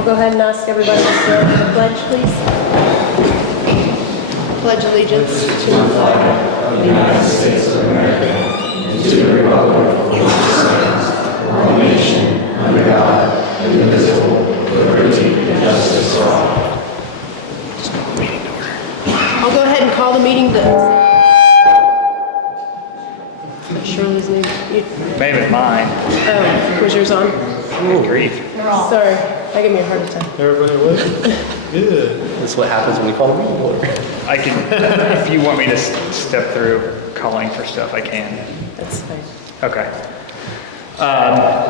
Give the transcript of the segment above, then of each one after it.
I'll go ahead and ask everybody to stand for the pledge, please. Pledge allegiance to the flag of the United States of America and to the republic for which it stands, one nation, under God, indivisible, with liberty and justice for all. I'll go ahead and call the meeting to... Shirley's name. Maybe mine. Oh, was yours on? Good grief. Sorry, that gave me a heart attack. Everybody awake? Good. That's what happens when we call a meeting to order. I can, if you want me to step through calling for stuff, I can. That's fine. Okay.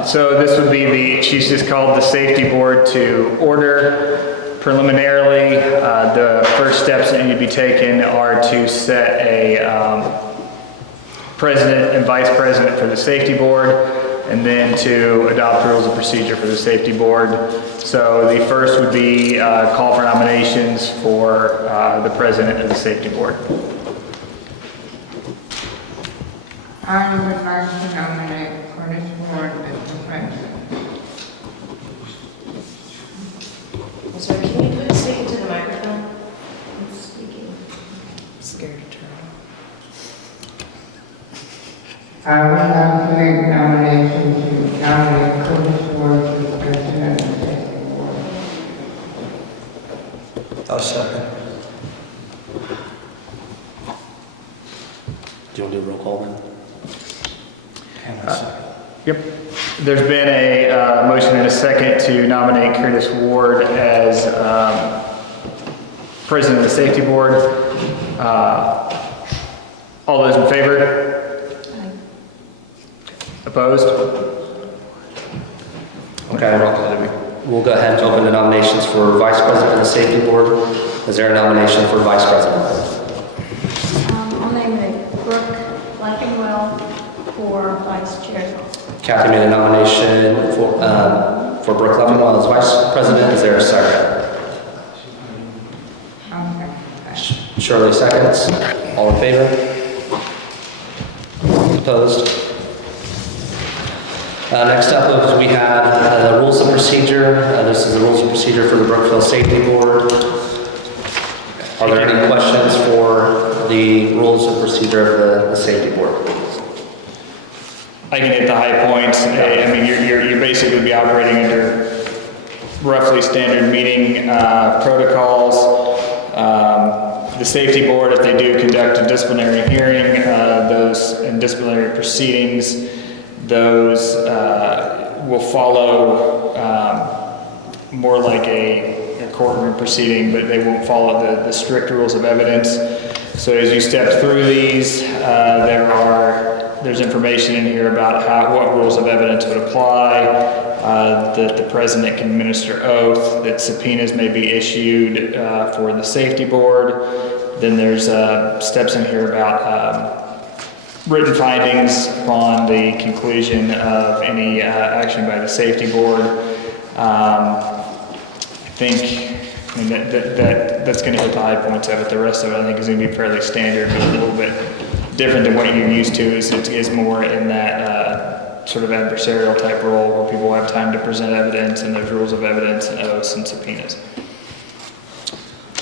So this would be she's just called the safety board to order. Preliminarily, the first steps that need to be taken are to set a president and vice president for the safety board, and then to adopt rules of procedure for the safety board. So the first would be call for nominations for the president of the safety board. I would like to nominate for this board as the president. I'm sorry, can you please speak into the microphone? I'm speaking. I'm scared to turn I would like to make nomination to nominate Curtis Ward as the president of the safety board. I'll second. Do you want to do a roll call then? Yep. There's been a motion and a second to nominate Curtis Ward as president of the safety board. All those in favor? Opposed? Okay, we'll go ahead and open the nominations for vice president of the safety board. Is there a nomination for vice president? I'll nominate Brooke for vice chair. Kathy made a nomination for Brooke Leffingwell as vice president. Is there a second? Shirley seconds. All in favor? Opposed? Next up, we have the rules of procedure. This is the rules of procedure for the Brookville Safety Board. Are there any questions for the rules of procedure of the Safety Board? I can hit the high points. I mean, you're basically be operating under roughly standard meeting protocols. The safety board, if they do conduct a disciplinary hearing, those and disciplinary proceedings, those will follow more like a courtroom proceeding, but they won't follow the strict rules of evidence. So as you step through these, there's information in here about what rules of evidence would apply, that the president can administer oath, that subpoenas may be issued for the safety board. Then there's steps in here about written findings upon the conclusion of any action by the safety board. I think that's going to hit the high points of it. The rest of it I think is going to be fairly standard, but a little bit different than what you're used to. Is more in that sort of adversarial type role where people have time to present evidence, and there's rules of evidence and oaths and subpoenas.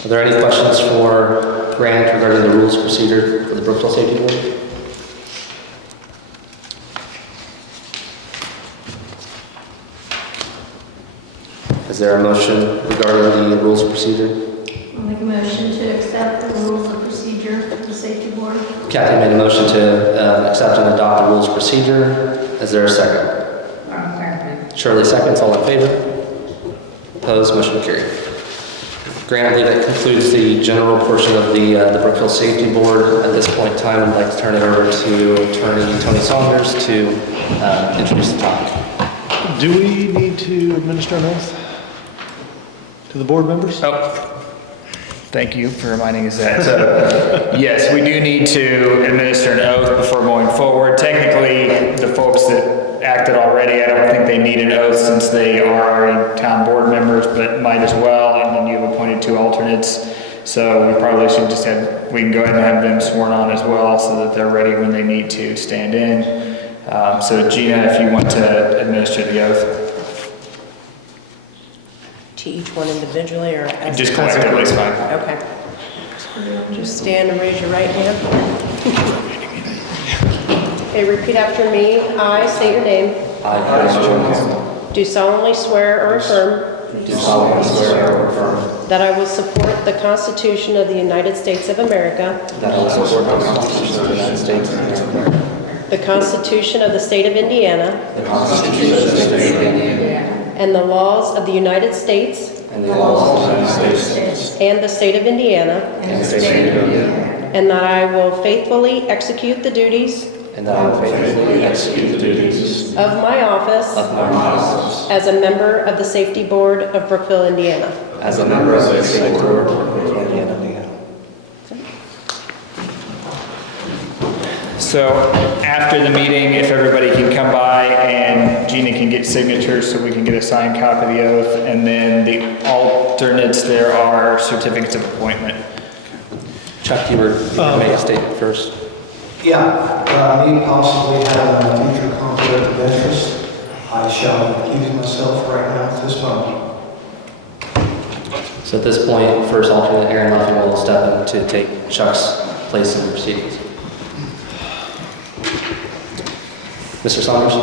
Are there any questions for Grant regarding the rules of procedure for the Brookville Safety Board? Is there a motion regarding the rules of procedure? I'll make a motion to accept the rules of procedure for the safety board. Kathy made a motion to accept and adopt the rules of procedure. Is there a second? I'll second. Shirley seconds. All in favor? Opposed? Motion carried. Grant, I believe that concludes the general portion of the Brookville Safety Board. At this point in time, I'd like to turn it over to Attorney Tony Saunders to introduce the topic. Do we need to administer an oath to the board members? Oh, thank you for reminding us that. So, yes, we do need to administer an oath before going forward. Technically, the folks that acted already, I don't think they need an oath since they are already town board members, but might as well. And then you have appointed 2 alternates. So we probably should we can go ahead and have them sworn on as well so that they're ready when they need to stand in. So Gina, if you want to administer the oath. to each one individually or as? Just collectively is fine. Okay. Just stand and raise your right hand. Okay, repeat after me. I state your name. I, Do solemnly swear or affirm do solemnly swear or affirm that I will support the Constitution of the United States of America, that I will support the Constitution of the United States of America, the Constitution of the State of Indiana, the Constitution of the State of Indiana, and the laws of the United States and the laws of the United States and the State of Indiana, and the State of Indiana, and that I will faithfully execute the duties and that I will faithfully execute the duties of my office of my office as a member of the Safety Board of Brookville, Indiana. as a member of the Safety Board of Brookville, Indiana. So after the meeting, if everybody can come by and Gina can get signatures so we can get a signed copy of the oath, and then the alternates there are certificates of appointment. Chuck, you were going to make a statement first. Yeah, me possibly having a future conflict of interest, I shall recuse myself right now at this moment. So at this point, first alternate Aaron Luffy will step in to take Chuck's place in the proceedings. Mr. Saunders?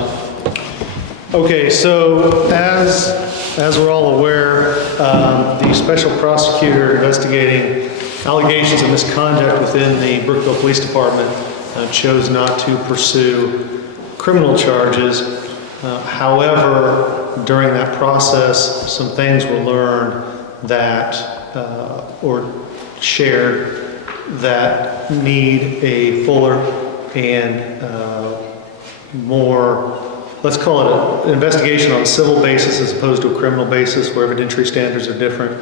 Okay, so as we're all aware, the Special Prosecutor investigating allegations of misconduct within the Brookville Police Department chose not to pursue criminal charges. However, during that process, some things were learned that, or shared, that need a fuller and more, let's call it an investigation on a civil basis as opposed to a criminal basis where evidentiary standards are different,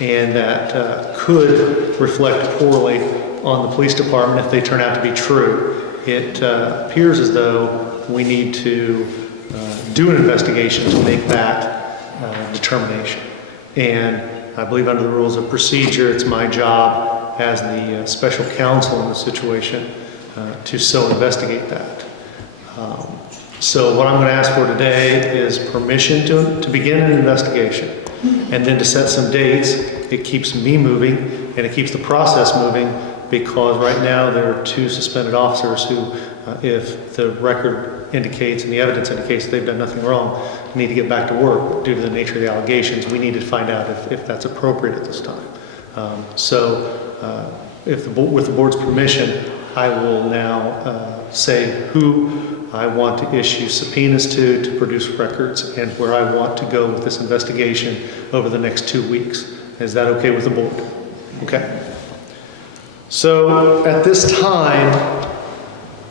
and that could reflect poorly on the police department if they turn out to be true. It appears as though we need to do an investigation to make that determination. And I believe under the rules of procedure, it's my job as the special counsel in the situation to so investigate that. So what I'm going to ask for today is permission to begin an investigation, and then to set some dates. It keeps me moving and it keeps the process moving, because right now there are 2 suspended officers who, if the record indicates and the evidence indicates that they've done nothing wrong, need to get back to work due to the nature of the allegations. We need to find out if that's appropriate at this time. With the board's permission, I will now say who I want to issue subpoenas to produce records, and where I want to go with this investigation over the next 2 weeks. Is that okay with the board? Okay. So at this time,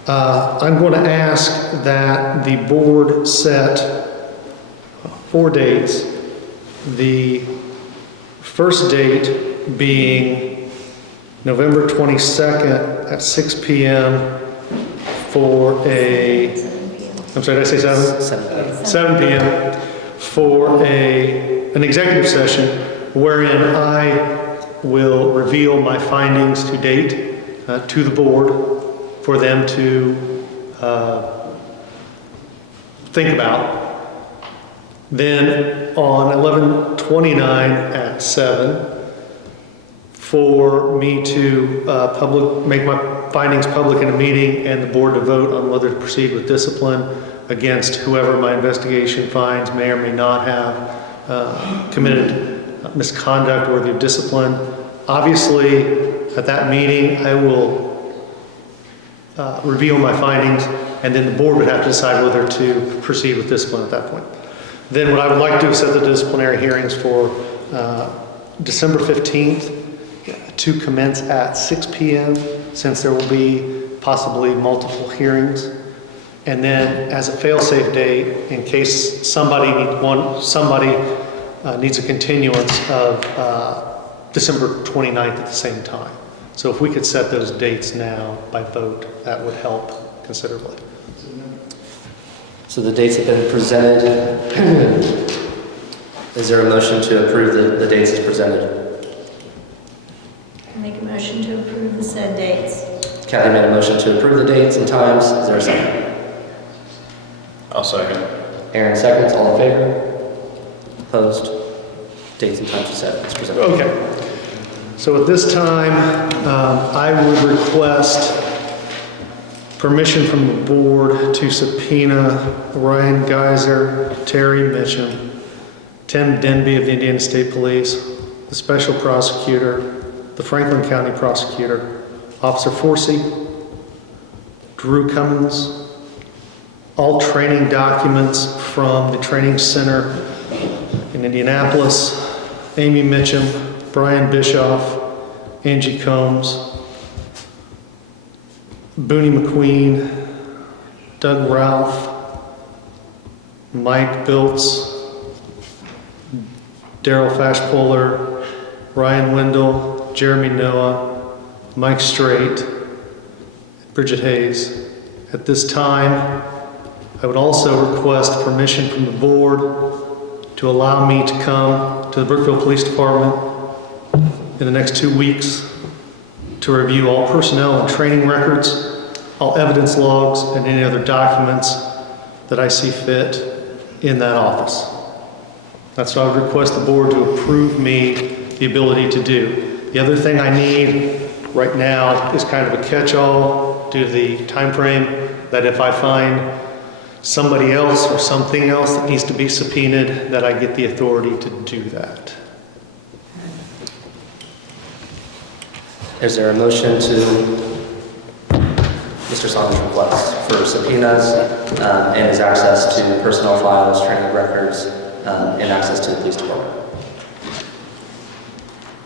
I'm going to ask that the board set 4 dates. The first date being November 22nd at 6 p.m. for I'm sorry, did I say 7? 7 p.m. for an executive session wherein I will reveal my findings to date to the board for them to think about. Then on 11/29 at 7, for me to make my findings public in a meeting, and the board to vote on whether to proceed with discipline against whoever my investigation finds may or may not have committed misconduct worthy of discipline. Obviously, at that meeting, I will reveal my findings, and then the board would have to decide whether to proceed with discipline at that point. Then what I would like to do is set the disciplinary hearings for December 15th to commence at 6 p.m. since there will be possibly multiple hearings. And then as a fail-safe date, in case somebody needs a continuance of December 29th at the same time. So if we could set those dates now by vote, that would help considerably. So the dates have been presented. Is there a motion to approve the dates as presented? Make a motion to approve the said dates. Kathy made a motion to approve the dates and times. Is there a second? I'll second. Aaron seconds. All in favor? Opposed? dates and times you said is presented. Okay. So at this time, I would request permission from the board to subpoena Ryan Geiser, Terry Mitchum, Tim Denby of the Indiana State Police, the Special Prosecutor, the Franklin County Prosecutor, Officer Forsey, Drew Cummins, all training documents from the training center in Indianapolis, Amy Mitchum, Brian Bischoff, Angie Combs, Booney McQueen, Doug Ralph, Mike Biltz, Daryl Fashpoler, Ryan Wendell, Jeremy Noah, Mike Strait, Bridget Hayes. At this time, I would also request permission from the board to allow me to come to the Brookville Police Department in the next 2 weeks to review all personnel and training records, all evidence logs, and any other documents that I see fit in that office. That's what I would request the board to approve me the ability to do. The other thing I need right now is kind of a catch-all due to the time frame, that if I find somebody else or something else that needs to be subpoenaed, that I get the authority to do that. Is there a motion to Mr. Saunders' request for subpoenas and his access to personnel files, training records, and access to the police department?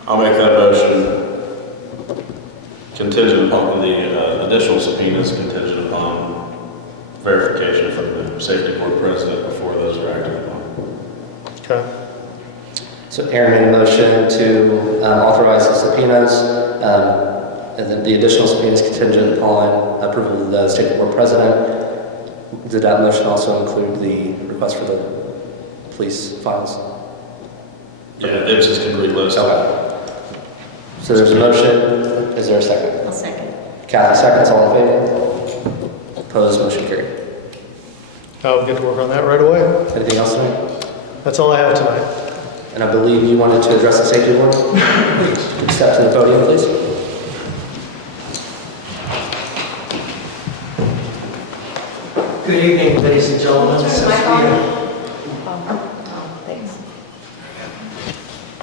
I'll make that motion contingent upon the additional subpoenas, contingent upon verification from the safety board president before those are acted upon. Okay. So Aaron made a motion to authorize the subpoenas, and then the additional subpoenas contingent upon approval of the state board president. Did that motion also include the request for the police files? Yeah, it's just a complete list. Okay. So there's a motion. Is there a second? I'll second. Kathy seconds. All in favor? Opposed? Motion carried. I'll get to work on that right away. Anything else tonight? That's all I have tonight. And I believe you wanted to address the safety board? Step to the podium, please. Good evening, ladies and gentlemen. Turn the mic on. Thanks.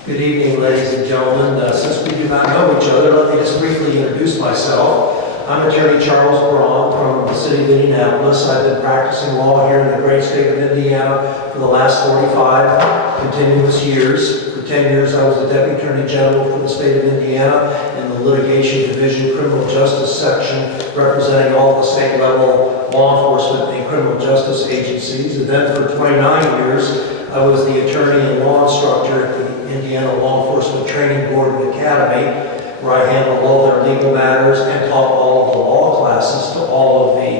Good evening, ladies and gentlemen. Since we do not know each other, let me just briefly introduce myself. I'm Attorney Charles Braun from the city of Indianapolis. I've been practicing law here in the great state of Indiana for the last 45 continuous years. For 10 years, I was the Deputy Attorney General for the state of Indiana in the Litigation Division Criminal Justice Section, representing all the state level law enforcement and criminal justice agencies. And then for 29 years, I was the attorney and law instructor at the Indiana Law Enforcement Training Board and Academy, where I handled all their legal matters and taught all of the law classes to all of the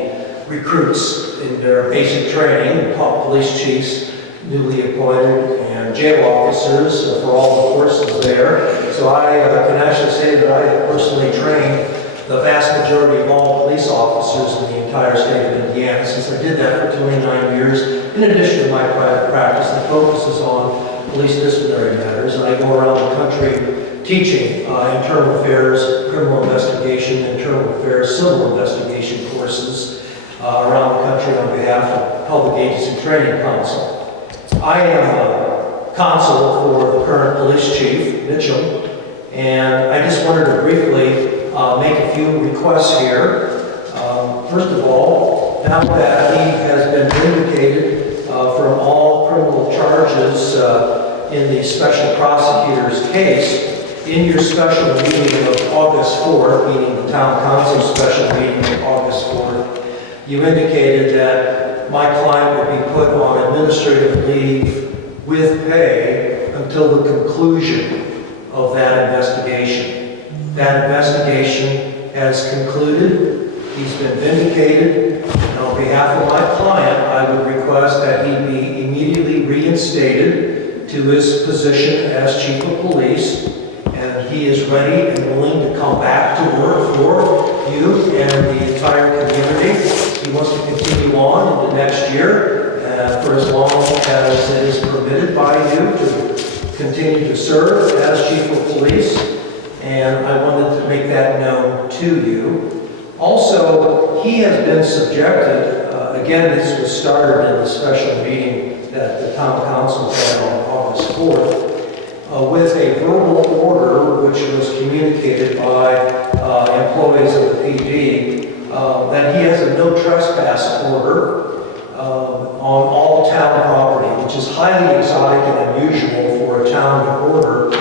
recruits in their basic training, taught police chiefs, newly appointed, and jail officers for all the courses there. So I can actually say that I have personally trained the vast majority of all police officers in the entire state of Indiana, since I did that for 29 years, in addition to my private practice that focuses on police disciplinary matters. And I go around the country teaching internal affairs, criminal investigation, internal affairs, civil investigation courses around the country on behalf of Public Agency Training Council. I am counsel for the current police chief, Mitchum, and I just wanted to briefly make a few requests here. First of all, now that he has been vindicated from all criminal charges in the Special Prosecutor's case, in your special meeting of August 4th, meaning the Town Council special meeting of August 4th, you indicated that my client would be put on administrative leave with pay until the conclusion of that investigation. That investigation has concluded. He's been vindicated. And on behalf of my client, I would request that he be immediately reinstated to his position as Chief of Police. And he is ready and willing to come back to work for you and the entire community. He wants to continue on into next year for as long as it is permitted by you to continue to serve as chief of police, and I wanted to make that known to you. Also, he has been subjected, again, this was started in the special meeting that the town council had on August 4th, with a verbal order which was communicated by employees of the PD, that he has a no trespass order on all town property, which is highly exotic and unusual for a town to order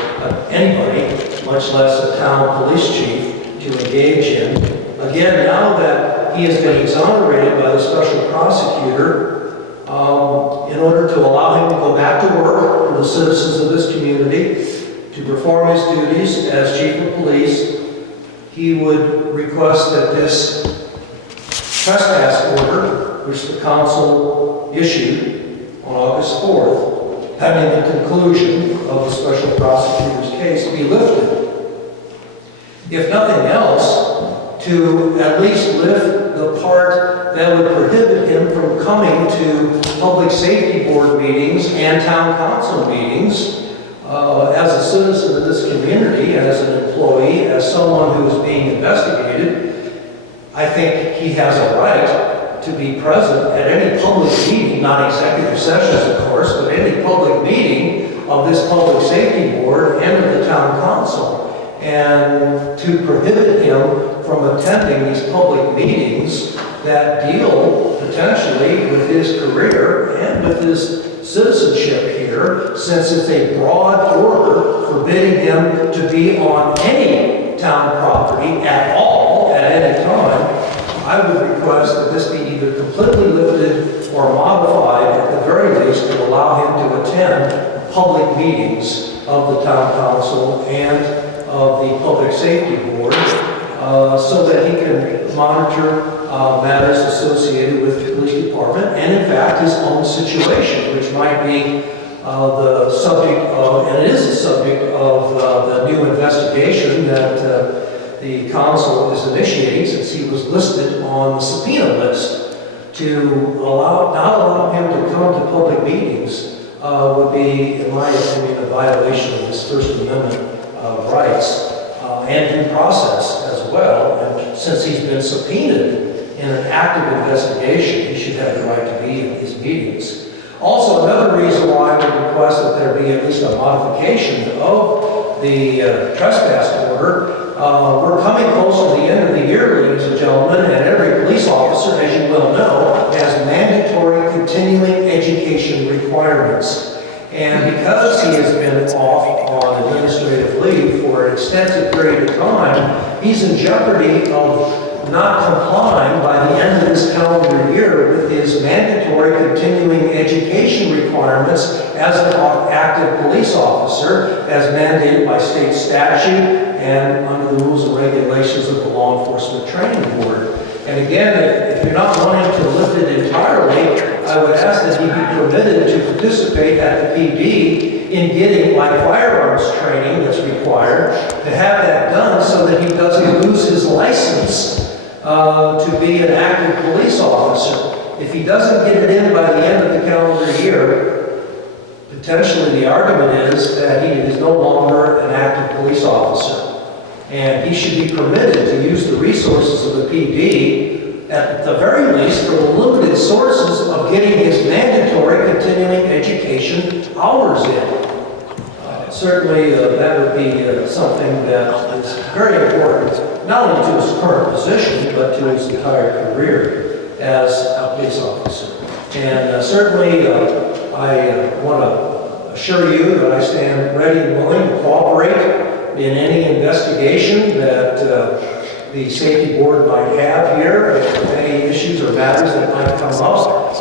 anybody, much less a town police chief, to engage in. Again, now that he has been exonerated by the special prosecutor, in order to allow him to go back to work for the citizens of this community, to perform his duties as chief of police, he would request that this trespass order, which the council issued on August 4th, pending the conclusion of the special prosecutor's case, be lifted. If nothing else, to at least lift the part that would prohibit him from coming to public safety board meetings and town council meetings as a citizen of this community, as an employee, as someone who is being investigated. I think he has a right to be present at any public meeting, not executive sessions, of course, but any public meeting of this public safety board and of the town council. And to prohibit him from attending these public meetings that deal potentially with his career and with his citizenship here, since it's a broad order forbidding him to be on any town property at all, at any time, I would request that this be either completely lifted or modified, at the very least, to allow him to attend public meetings of the town council and of the public safety board, so that he can monitor matters associated with the police department and, in fact, his own situation, which might be the subject of, and it is the subject of the new investigation that the council is initiating, since he was listed on the subpoena list. To not allow him to come to public meetings would be, in my opinion, a violation of his First Amendment rights and due process as well. And since he's been subpoenaed in an active investigation, he should have the right to be in his meetings. Also, another reason why I would request that there be at least a modification of the trespass order. We're coming close to the end of the year, ladies and gentlemen, and every police officer, as you well know, has mandatory continuing education requirements. And because he has been off on administrative leave for an extensive period of time, he's in jeopardy of not complying by the end of this calendar year with his mandatory continuing education requirements as an active police officer, as mandated by state statute and under the rules and regulations of the Law Enforcement Training Board. And again, if you're not wanting to lift it entirely, I would ask that he be permitted to participate at the PD in getting like firearms training that's required, to have that done so that he doesn't lose his license to be an active police officer. If he doesn't get it in by the end of the calendar year, potentially the argument is that he is no longer an active police officer. And he should be permitted to use the resources of the PD, at the very least, for the limited sources of getting his mandatory continuing education hours in. Certainly, that would be something that is very important, not only to his current position, but to his entire career as a police officer. And certainly, I want to assure you that I stand ready and willing to cooperate in any investigation that the safety board might have here. If any issues or matters that might come up,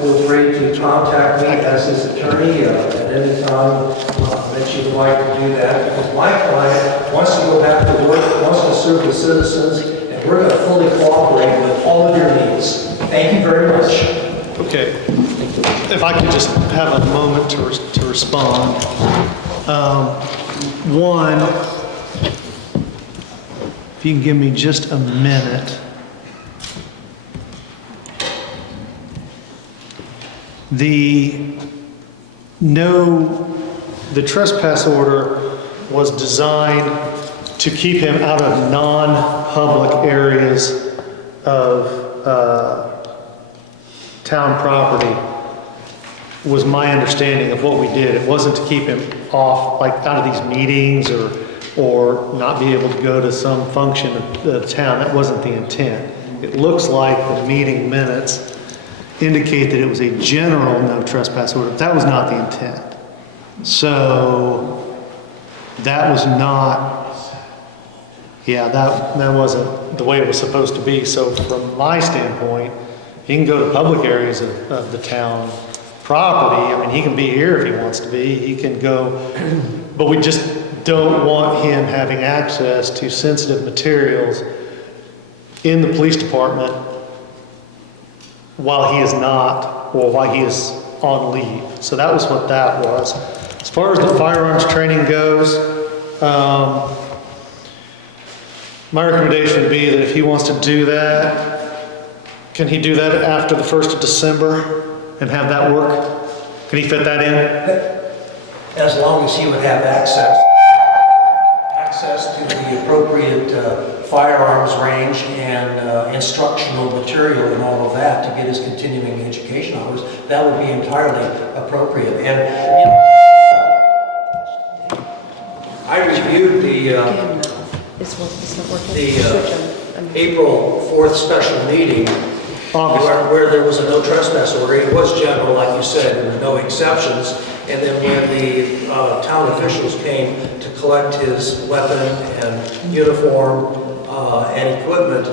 feel free to contact me as his attorney at any time that you would like to do that, because my client wants to go back to work, wants to serve the citizens, and we're going to fully cooperate with all of your needs. Thank you very much. Okay. If I could just have a moment to respond. One, if you can give me just a minute. The no the trespass order was designed to keep him out of non-public areas of town property, was my understanding of what we did. It wasn't to keep him off, like out of these meetings or not be able to go to some function of the town. That wasn't the intent. It looks like the meeting minutes indicate that it was a general no trespass order. That was not the intent. So that was not, that wasn't the way it was supposed to be. So from my standpoint, he can go to public areas of the town property. I mean, he can be here if he wants to be. He can go, but we just don't want him having access to sensitive materials in the police department while he is not, or while he is on leave. So that was what that was. As far as the firearms training goes, my recommendation would be that if he wants to do that, can he do that after the 1st of December and have that work? Can he fit that in? As long as he would have access to the appropriate firearms range and instructional material and all of that to get his continuing education hours, that would be entirely appropriate. And I reviewed the April 4th special meeting where there was a no trespass order. It was general, like you said, and there were no exceptions. And then when the town officials came to collect his weapon and uniform and equipment,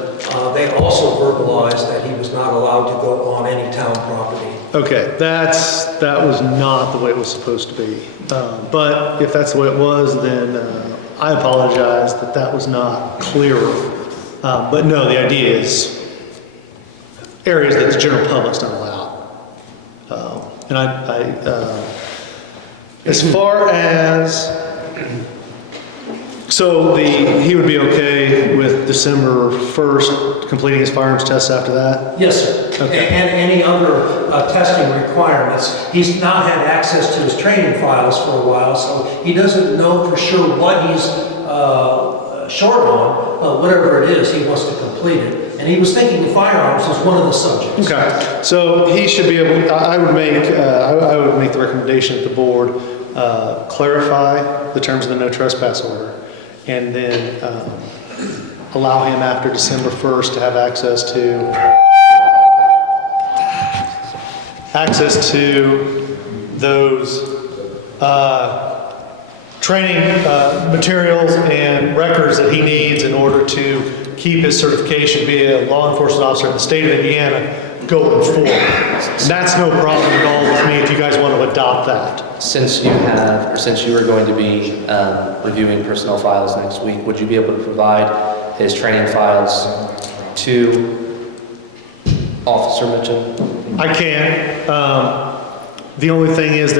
they also verbalized that he was not allowed to go on any town property. Okay, that was not the way it was supposed to be. But if that's the way it was, then I apologize that was not clearer. But no, the idea is areas that the general public's not allowed. And as far as, so he would be okay with December 1st completing his firearms tests after that? Yes, sir. Okay. And any other testing requirements. He's not had access to his training files for a while, so he doesn't know for sure what he's short on, but whatever it is, he wants to complete it. And he was thinking the firearms was one of the subjects. Okay, so he should be able, I would make the recommendation that the board clarify the terms of the no trespass order, and then allow him after December 1st to have access to those training materials and records that he needs in order to keep his certification, be a law enforcement officer in the state of Indiana going forward. That's no problem at all with me if you guys want to adopt that. Since you are going to be reviewing personnel files next week, would you be able to provide his training files to Officer Mitchum? I can. The only thing is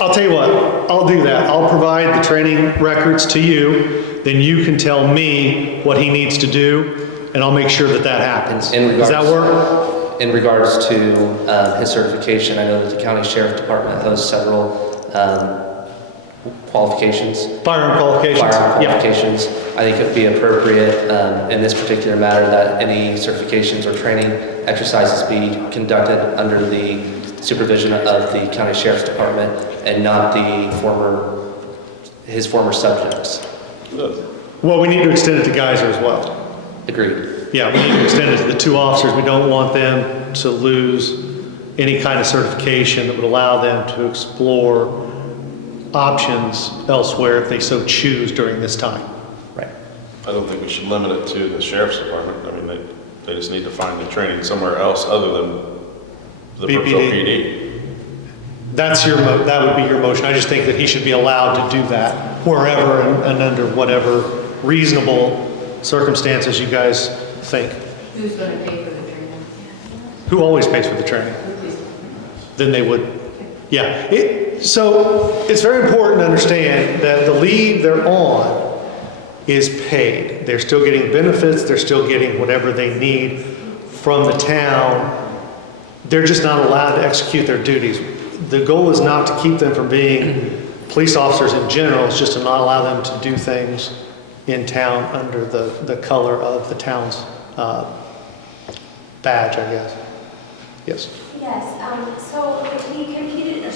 I'll tell you what, I'll do that. I'll provide the training records to you, then you can tell me what he needs to do, and I'll make sure that happens. Does that work? In regards to his certification, I know that the county sheriff department has several qualifications. Firearm qualifications. I think it would be appropriate in this particular matter that any certifications or training exercises be conducted under the supervision of the county sheriff's department and not his former subjects. Well, we need to extend it to Geiser as well. Agreed. Yeah, we need to extend it to the 2 officers. We don't want them to lose any kind of certification that would allow them to explore options elsewhere if they so choose during this time. Right. I don't think we should limit it to the sheriff's department. I mean, they just need to find the training somewhere else other than the Brookville PD. That would be your motion. I just think that he should be allowed to do that wherever and under whatever reasonable circumstances you guys think. Who's going to pay for the training? Who always pays for the training? Then they would. Yeah. So it's very important to understand that the leave they're on is paid. They're still getting benefits. They're still getting whatever they need from the town. They're just not allowed to execute their duties. The goal is not to keep them from being police officers in general is just to not allow them to do things in town under the color of the town's badge, I guess. Yes. Yes, so if they completed their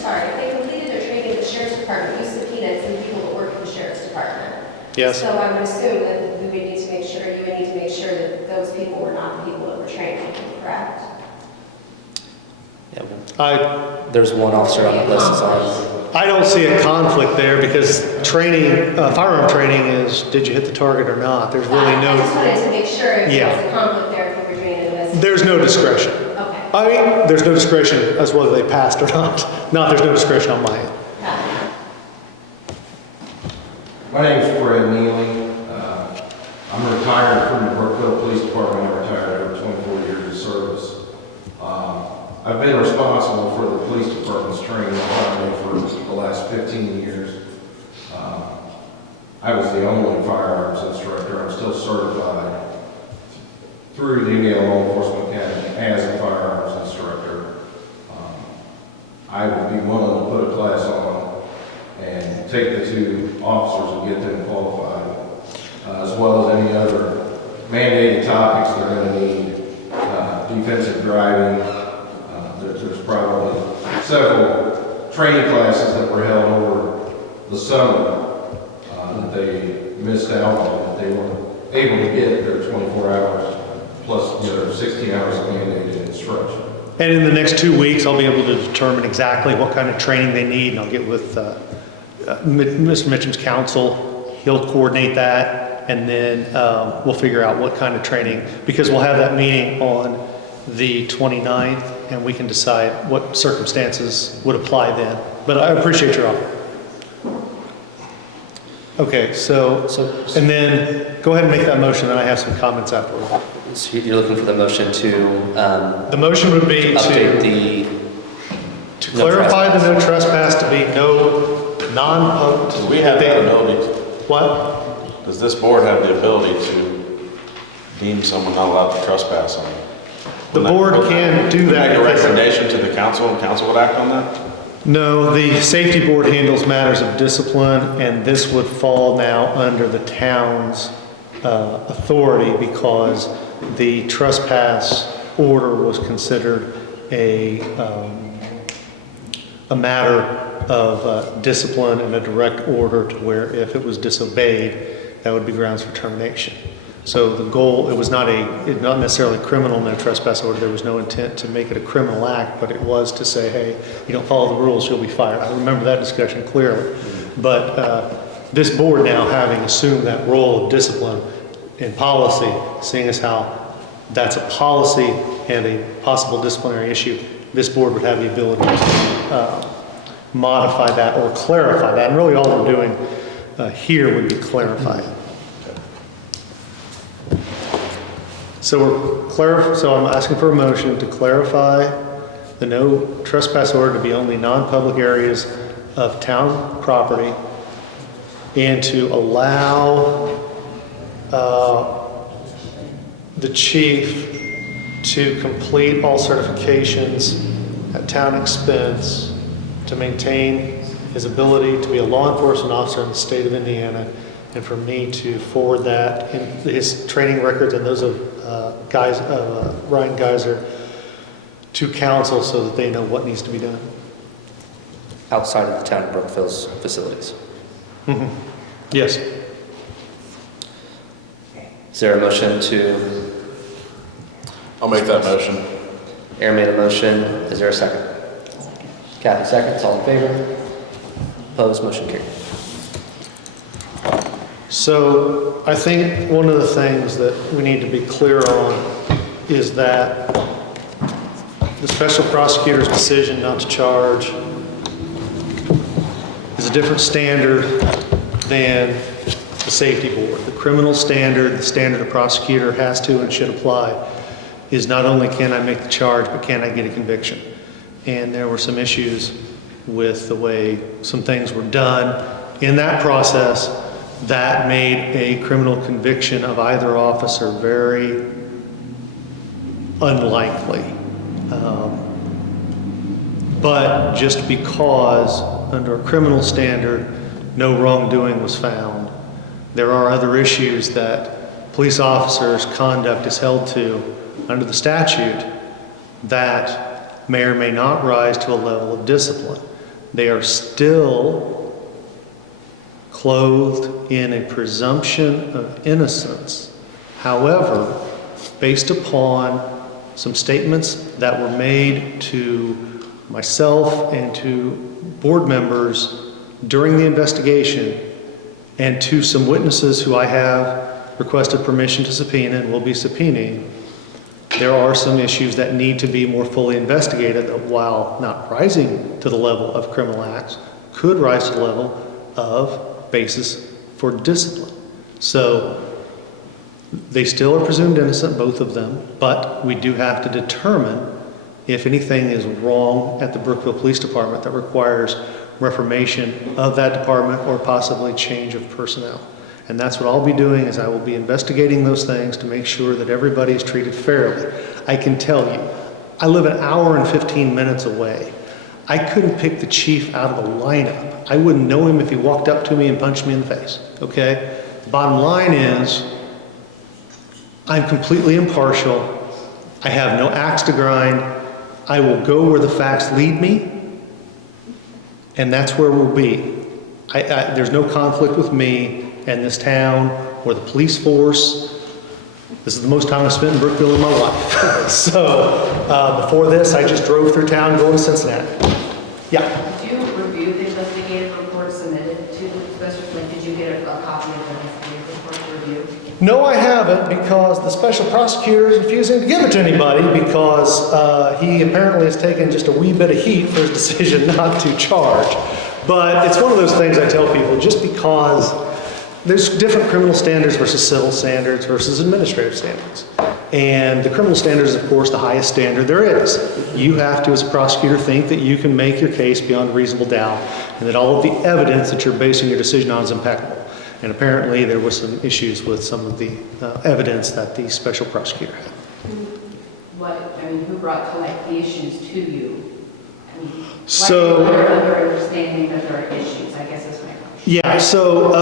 training at the sheriff's department, we subpoenaed some people that work at the sheriff's department. Yes. So I would assume that you would need to make sure that those people were not the people that were training, correct? Yeah, there's one officer on the list that's on. I don't see a conflict there because training, firearm training is, did you hit the target or not? There's really I just no, wanted to make sure if there Yeah. was a conflict there if we were doing an investigation. there's no discretion. Okay. I mean, there's no discretion as whether they passed or not. No, there's no discretion on my end. Got it. My name's Fred Neely. I'm retired from the Brookville Police Department. I retired after 24 years of service. I've been responsible for the police department's training for the last 15 years. I was the only firearms instructor. I'm still certified through the Indiana Law Enforcement Academy as a firearms instructor. I would be willing to put a class on and take the two officers and get them qualified, as well as any other mandated topics they're going to need. Defensive driving, there's probably several training classes that were held over the summer that they missed out on, that they weren't able to get their 24 hours plus 16 hours of mandated instruction. And in the next 2 weeks, I'll be able to determine exactly what kind of training they need, and I'll get with Mr. Mitchum's counsel. He'll coordinate that, and then we'll figure out what kind of training, because we'll have that meeting on the 29th, and we can decide what circumstances would apply then. But I appreciate your offer. Okay, so and then go ahead and make that motion, and I have some comments afterward. So you're looking for the motion to The motion would be update to clarify the no trespass to be no non-public. Do we have that ability? What? Does this board have the ability to deem someone not allowed to trespass on? The board can do that. Make a recommendation to the council, and council would act on that? No, the safety board handles matters of discipline, and this would fall now under the town's authority because the trespass order was considered a matter of discipline and a direct order to where if it was disobeyed, that would be grounds for termination. So the goal, it was not necessarily criminal no trespass order. There was no intent to make it a criminal act, but it was to say, hey, you don't follow the rules, you'll be fired. I remember that discussion clearly. But this board now, having assumed that role of discipline in policy, seeing as how that's a policy and a possible disciplinary issue, this board would have the ability to modify that or clarify that. And really all we're doing here would be clarify it. So I'm asking for a motion to clarify the no trespass order to be only non-public areas of town property and to allow the chief to complete all certifications at town expense to maintain his ability to be a law enforcement officer in the state of Indiana, and for me to forward that in his training records and those of Ryan Geiser to council so that they know what needs to be done. outside of the town of Brookville's facilities. Mm-hmm. Yes. Is there a motion to? I'll make that motion. Aaron made a motion. Is there a second? Kathy seconds. All in favor? Opposed? Motion carried. So I think one of the things that we need to be clear on is that the special prosecutor's decision not to charge is a different standard than the safety board. The criminal standard, the standard a prosecutor has to and should apply, is not only can I make the charge, but can I get a conviction? And there were some issues with the way some things were done in that process that made a criminal conviction of either officer very unlikely. But just because under a criminal standard, no wrongdoing was found. There are other issues that police officers' conduct is held to under the statute that may or may not rise to a level of discipline. They are still clothed in a presumption of innocence. However, based upon some statements that were made to myself and to board members during the investigation, and to some witnesses who I have requested permission to subpoena and will be subpoenaing, there are some issues that need to be more fully investigated that, while not rising to the level of criminal acts, could rise to the level of basis for discipline. So they still are presumed innocent, both of them, but we do have to determine if anything is wrong at the Brookville Police Department that requires reformation of that department or possibly change of personnel. And that's what I'll be doing, is I will be investigating those things to make sure that everybody is treated fairly. I can tell you, I live an hour and 15 minutes away. I couldn't pick the chief out of a lineup. I wouldn't know him if he walked up to me and punched me in the face, okay? The bottom line is, I'm completely impartial. I have no axe to grind. I will go where the facts lead me, and that's where we'll be. There's no conflict with me and this town or the police force. This is the most time I've spent in Brookville in my life. So before this, I just drove through town going to Cincinnati. Yeah. Did you review the investigative report submitted to the special, like, did you get a copy of the investigative report to review? No, I haven't, because the special prosecutor is refusing to give it to anybody because he apparently has taken just a wee bit of heat for his decision not to charge. But it's one of those things I tell people, just because there's different criminal standards versus civil standards versus administrative standards. And the criminal standard is, of course, the highest standard there is. You have to, as a prosecutor, think that you can make your case beyond reasonable doubt and that all of the evidence that you're basing your decision on is impeccable. And apparently there were some issues with some of the evidence that the special prosecutor had. Who brought to light the issues to you? So, what other understanding that there are issues, I guess is my question. Yeah, so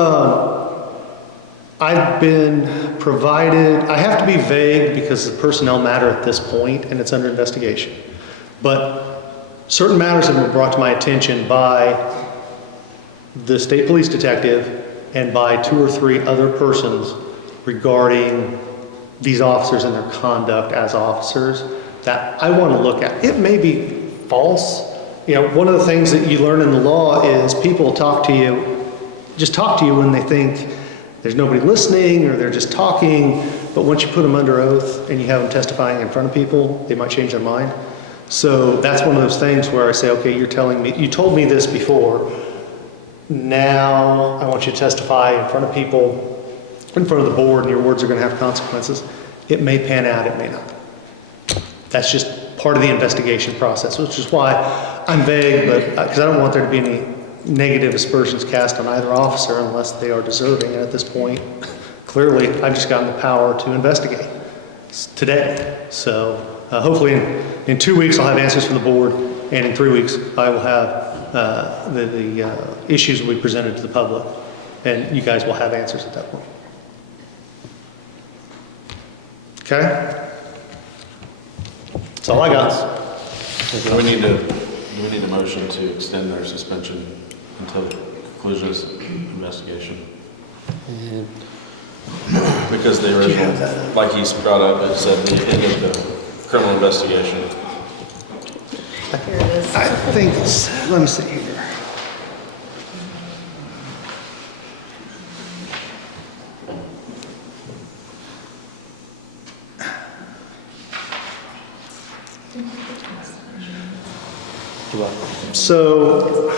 I've been provided, I have to be vague because the personnel matter at this point and it's under investigation. But certain matters have been brought to my attention by the state police detective and by 2 or 3 other persons regarding these officers and their conduct as officers that I want to look at. It may be false. You know, one of the things that you learn in the law is people talk to you, just talk to you when they think there's nobody listening or they're just talking, but once you put them under oath and you have them testifying in front of people, they might change their mind. So that's one of those things where I say, okay, you're telling me, you told me this before, now I want you to testify in front of people, in front of the board, and your words are going to have consequences. It may pan out, it may not. That's just part of the investigation process, which is why I'm vague, but because I don't want there to be any negative aspersions cast on either officer unless they are deserving. And at this point, clearly, I've just gotten the power to investigate today. So hopefully in 2 weeks, I'll have answers from the board, and in 3 weeks, I will have the issues will be presented to the public, and you guys will have answers at that point. Okay? That's all I got. Do we need a motion to extend their suspension until the conclusion of the investigation? Because the original, like he's brought up, it said the end of the criminal investigation. Here it is. I think it's, let me see here. So,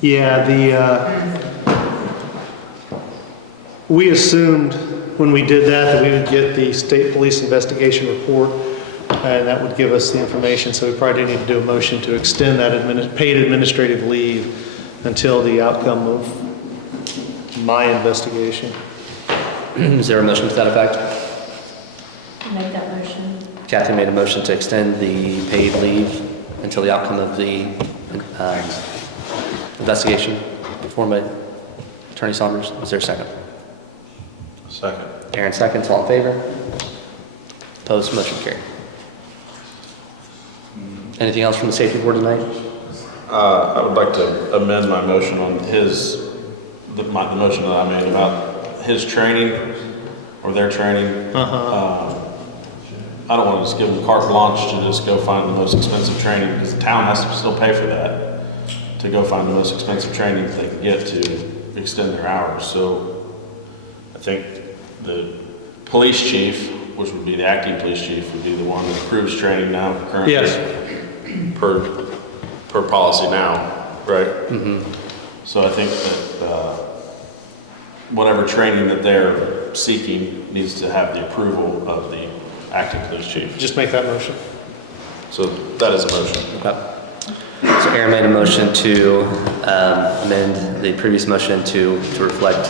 yeah, we assumed when we did that we would get the state police investigation report, and that would give us the information. So we probably need to do a motion to extend that paid administrative leave until the outcome of my investigation. Is there a motion to that effect? Make that motion. Kathy made a motion to extend the paid leave until the outcome of the investigation performed by Attorney Saunders. Is there a second? Second. Aaron seconds. All in favor? Opposed? Motion carried. Anything else from the safety board tonight? I would like to amend my motion on the motion that I made about his training or their training. I don't want to just give them carte blanche to just go find the most expensive training, because the town has to still pay for that, to go find the most expensive training that they can get to extend their hours. So I think the police chief, which would be the acting police chief, would be the one that approves training now currently. Yes. Per policy now, right? So I think that whatever training that they're seeking needs to have the approval of the acting police chief. Just make that motion. So that is a motion. Okay. So Aaron made a motion to amend the previous motion to reflect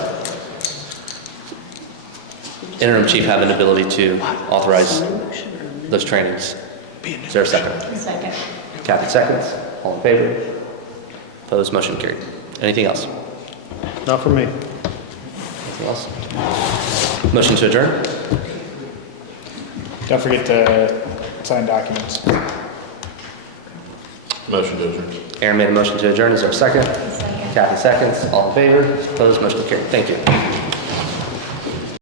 interim chief having the ability to authorize those trainings. Is there a second? Second. Kathy seconds. All in favor? Opposed? Motion carried. Anything else? Not for me. Anything else? Motion to adjourn? Don't forget to sign documents. Motion to adjourn. Aaron made a motion to adjourn. Is there a second? Second. Kathy seconds. All in favor? Opposed? Motion carried. Thank you.